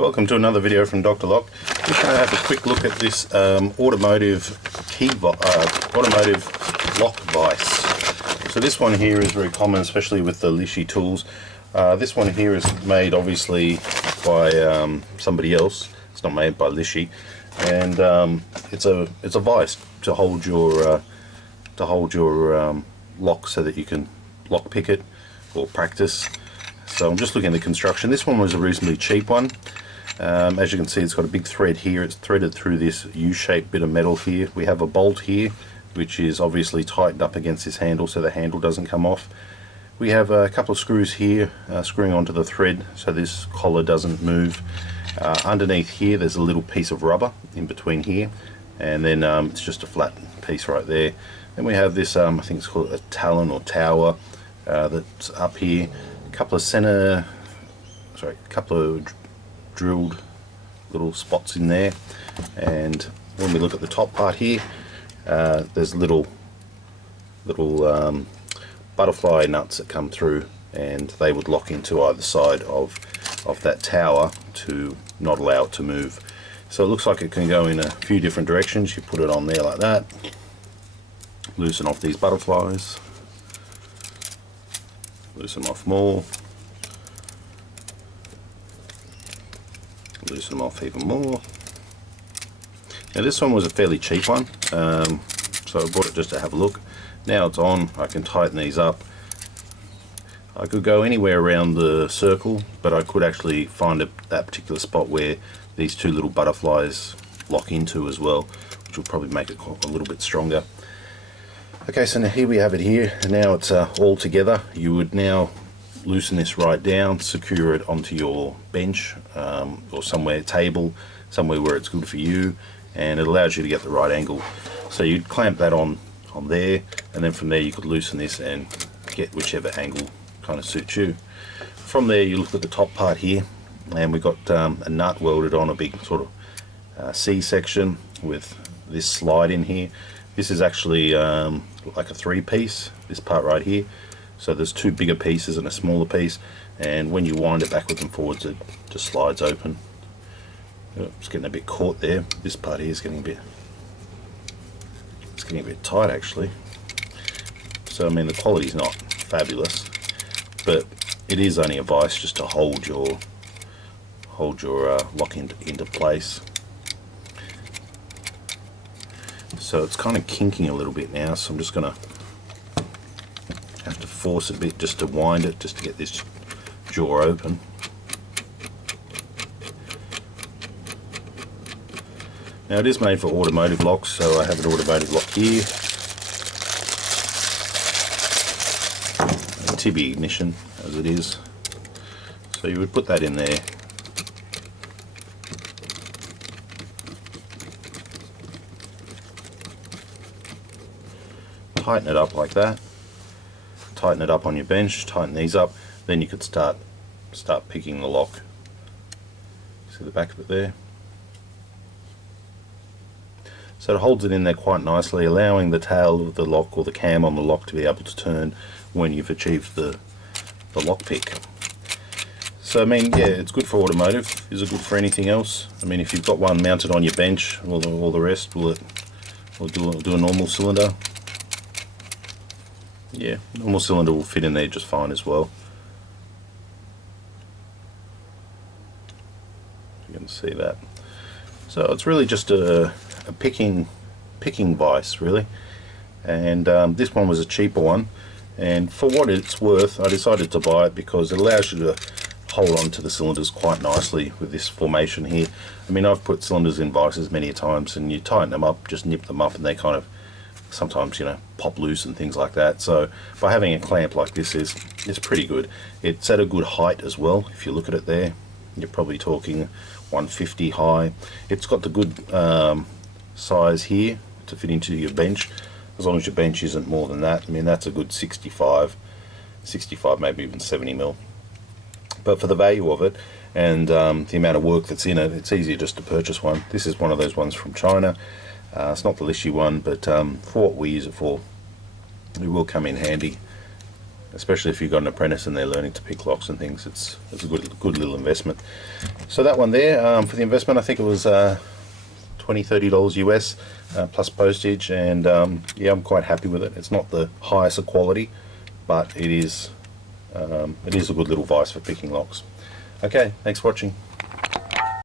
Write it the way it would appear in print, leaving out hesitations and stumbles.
Welcome to another video from Dr. Lock. Just going to have a quick look at this automotive lock vise. So this one here is very common, especially with the Lishi tools. This one here is made obviously by somebody else. It's not made by Lishi, and it's a vise to hold your lock so that you can lock pick it or practice. So I'm just looking at the construction. This one was a reasonably cheap one. As you can see, it's got a big thread here. It's threaded through this U-shaped bit of metal here. We have a bolt here, which is obviously tightened up against this handle so the handle doesn't come off. We have a couple of screws here screwing onto the thread so this collar doesn't move. Underneath here there's a little piece of rubber in between here, and then it's just a flat piece right there. Then we have this, I think it's called a talon or tower, that's up here. A couple of drilled little spots in there, and when we look at the top part here, there's little butterfly nuts that come through, and they would lock into either side of that tower to not allow it to move. So it looks like it can go in a few different directions. You put it on there like that, loosen off these butterflies, loosen them off more, loosen them off even more. Now this one was a fairly cheap one, so I bought it just to have a look. Now it's on, I can tighten these up. I could go anywhere around the circle, but I could actually find that particular spot where these two little butterflies lock into as well, which will probably make it a little bit stronger. Okay, so now here we have it here, and now it's all together. You would now loosen this right down, secure it onto your bench or somewhere, table, somewhere where it's good for you, and it allows you to get the right angle. So you'd clamp that on there, and then from there you could loosen this and get whichever angle kind of suits you. From there you look at the top part here, and we've got a nut welded on, a big sort of C-section with this slide in here. This is actually like a three-piece, this part right here. So there's two bigger pieces and a smaller piece, and when you wind it backwards and forwards it just slides open. It's getting a bit caught there. This part here is getting a bit tight actually. So I mean the quality's not fabulous, but it is only a vise just to hold your lock into place. So it's kind of kinking a little bit now, so I'm just gonna have to force a bit just to wind it, just to get this jaw open. Now it is made for automotive locks, so I have an automotive lock here, a Tibby ignition as it is. So you would put that in there, tighten it up like that, tighten it up on your bench, tighten these up, then you could start picking the lock. See the back of it there? So it holds it in there quite nicely, allowing the tail of the lock or the cam on the lock to be able to turn when you've achieved the lock pick. So I mean, yeah, it's good for automotive. Is it good for anything else? I mean, if you've got one mounted on your bench, all the rest, will do a normal cylinder? Yeah, normal cylinder will fit in there just fine as well. You can see that. So it's really just a picking vise really, and this one was a cheaper one, and for what it's worth I decided to buy it because it allows you to hold on to the cylinders quite nicely with this formation here. I mean, I've put cylinders in vices many times, and you tighten them up, just nip them up, and they kind of sometimes, you know, pop loose and things like that. So by having a clamp like this is pretty good. It's at a good height as well. If you look at it there, you're probably talking 150 high. It's got the good size here to fit into your bench, as long as your bench isn't more than that. I mean, that's a good 65, maybe even 70 mil. But for the value of it and the amount of work that's in it, it's easier just to purchase one. This is one of those ones from China. It's not the Lishi one, but for what we use it for, it will come in handy. especially if you've got an apprentice and they're learning to pick locks and things. It's a good little investment. So that one there, for the investment, I think it was $20–30 US plus postage, and yeah, I'm quite happy with it. It's not the highest of quality, but it is a good little vise for picking locks. Okay, thanks for watching.